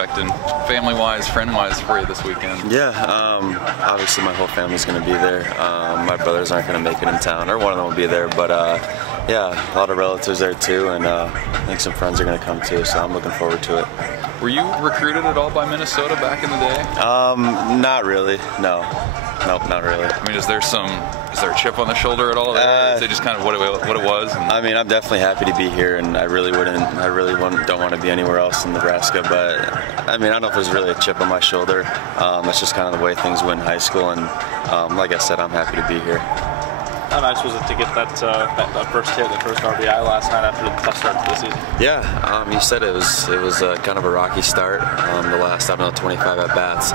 expecting, family-wise, friend-wise, for you this weekend? Yeah, obviously my whole family's going to be there. My brothers aren't going to make it in town, or one of them will be there, but yeah, a lot of relatives there too, and I think some friends are going to come too, so I'm looking forward to it. Were you recruited at all by Minnesota back in the day? Not really, no. Nope, not really. I mean, is there a chip on the shoulder at all? Is it just kind of what it was? I mean, I'm definitely happy to be here, and I really don't want to be anywhere else in Nebraska. But I mean, I don't know if there's really a chip on my shoulder. It's just kind of the way things went in high school, and like I said, I'm happy to be here. How nice was it to get that first hit, the first RBI last night after the tough start to the season? Yeah, you said it was kind of a rocky start. The last 25 at bats,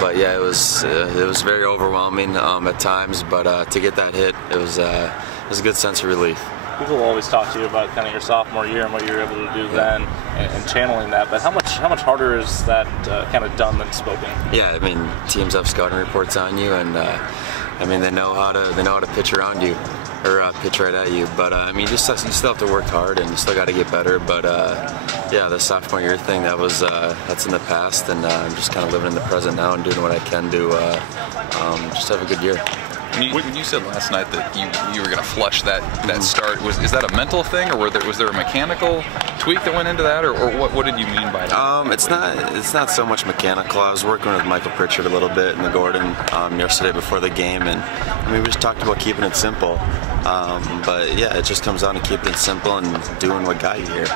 but yeah, it was very overwhelming at times. But to get that hit, it was a good sense of relief. People always talk to you about kind of your sophomore year and what you were able to do then, and channeling that. But how much harder is that kind of done than spoken? Yeah, I mean, teams have scouting reports on you, and I mean, they know how to pitch around you, or pitch right at you. But I mean, you still have to work hard, and you still got to get better. But yeah, the sophomore year thing, that's in the past, and I'm just kind of living in the present now and doing what I can to just have a good year. When you said last night that you were going to flush that start, is that a mental thing, or was there a mechanical tweak that went into that, or what did you mean by that? It's not so much mechanical. I was working with Michael Pritchard a little bit in the Gordon yesterday before the game, and I mean, we just talked about keeping it simple. But yeah, it just comes down to keeping it simple and doing what got you here.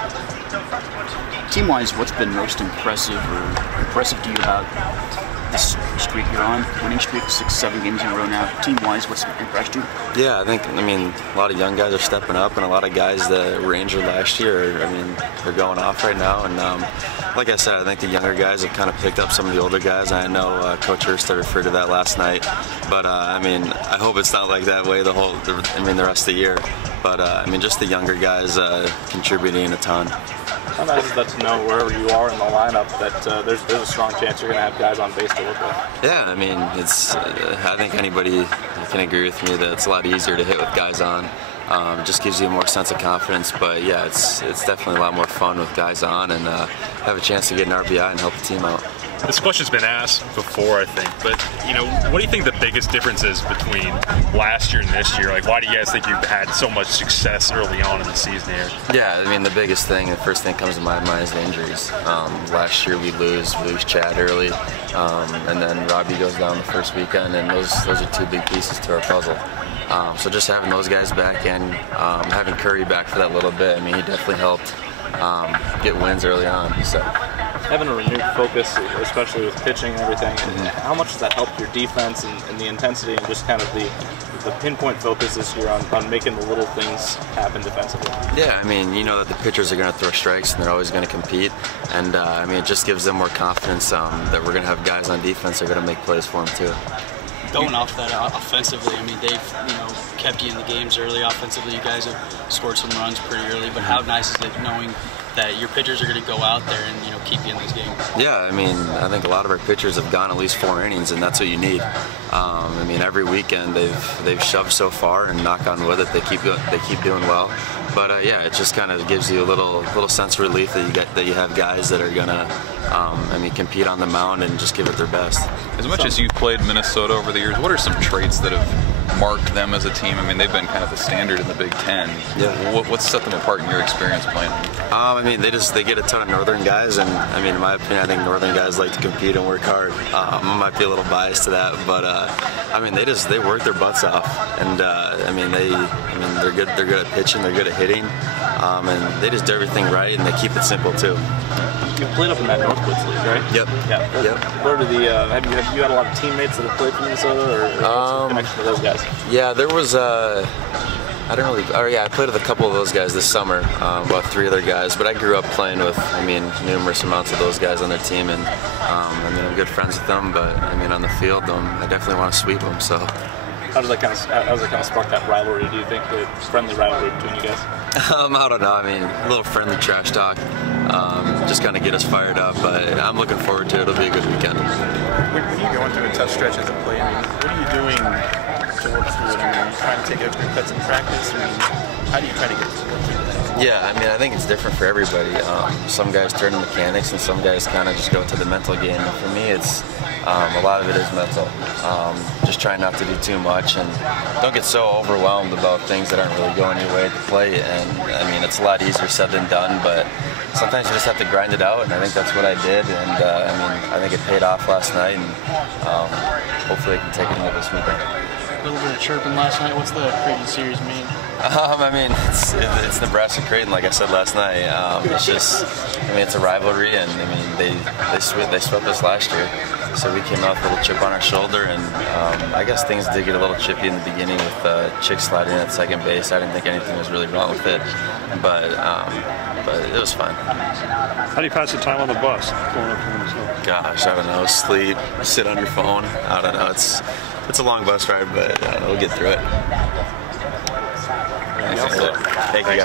Team-wise, what's been most impressive to you about this streak you're on, winning streak, 6-7 games in a row now? Team-wise, what's impressed you? Yeah, I mean, a lot of young guys are stepping up, and a lot of guys that were injured last year, I mean, they're going off right now. And like I said, I think the younger guys have kind of picked up some of the older guys. I know Coach Hurst referred to that last night, but I mean, I hope it's not like that way the rest of the year. But I mean, just the younger guys contributing a ton. How nice is that to know wherever you are in the lineup that there's a strong chance you're going to have guys on base to work with? Yeah, I mean, I think anybody can agree with me that it's a lot easier to hit with guys on. It just gives you more sense of confidence. But yeah, it's definitely a lot more fun with guys on, and have a chance to get an RBI and help the team out. This question's been asked before, I think, but what do you think the biggest difference is between last year and this year? Like, why do you guys think you've had so much success early on in the season here? Yeah, I mean, the biggest thing, the first thing that comes to my mind is the injuries. Last year we lose Chad early, and then Robbie goes down the first weekend, and those are two big pieces to our puzzle. So just having those guys back and having Curry back for that little bit, I mean, he definitely helped get wins early on. So. Having a renewed focus, especially with pitching and everything, how much does that help your defense and the intensity and just kind of the pinpoint focus this year on making the little things happen defensively? Yeah, I mean, you know that the pitchers are going to throw strikes and they're always going to compete, and I mean, it just gives them more confidence that we're going to have guys on defense that are going to make plays for them too. Going off that offensively, I mean, they've kept you in the games early offensively. You guys have scored some runs pretty early, but how nice is it knowing that your pitchers are going to go out there and keep you in these games? Yeah, I mean, I think a lot of our pitchers have gone at least 4 innings, and that's what you need. I mean, every weekend they've shoved so far, and knock on wood that they keep doing well. But yeah, it just kind of gives you a little sense of relief that you have guys that are gonna compete on the mound and just give it their best. As much as you've played Minnesota over the years, what are some traits that have marked them as a team? I mean, they've been kind of the standard in the Big Ten. Yeah. What's set them apart in your experience playing them? I mean, they get a ton of Northern guys, and I mean, in my opinion, I think Northern guys like to compete and work hard. I might be a little biased to that, but I mean, they work their butts off, and they're good at pitching, they're good at hitting, and they just do everything right, and they keep it simple too. You played up in that Northwoods League, right? Yep. Yeah. Yep. Where do have you had a lot of teammates that have played for Minnesota, or what's the connection to those guys? Yeah, there was I played with a couple of those guys this summer, about 3 other guys, but I grew up playing with, numerous amounts of those guys on their team, and I'm good friends with them, but on the field, I definitely want to sweep them, so. How does that kind of spark that rivalry, do you think, the friendly rivalry between you guys? I don't know, a little friendly trash talk, just kind of get us fired up, but I'm looking forward to it. It'll be a good weekend. When you go into a tough stretch as a player, what are you doing to work through it? Are you trying to take it up your cuts in practice, or how do you try to get through it? Yeah, I mean, I think it's different for everybody. Some guys turn to mechanics, and some guys kind of just go to the mental game. And for me, it's a lot of it is mental. Just trying not to do too much, and don't get so overwhelmed about things that aren't really going your way to play. And I mean, it's a lot easier said than done, but sometimes you just have to grind it out, and I think that's what I did. And I mean, I think it paid off last night, and hopefully I can take it into this weekend. A little bit of chirping last night. What's the Creighton series mean? I mean, it's Nebraska Creighton, like I said last night. It's just, I mean, it's a rivalry, and I mean, they swept us last year, so we came out with a little chip on our shoulder, and I guess things did get a little chippy in the beginning with Chick sliding in at second base. I didn't think anything was really wrong with it, but it was fine. How do you pass the time on the bus going up to Minnesota? Gosh, I don't know. Sleep, sit on your phone. I don't know. It's a long bus ride, but we'll get through it. Thank you.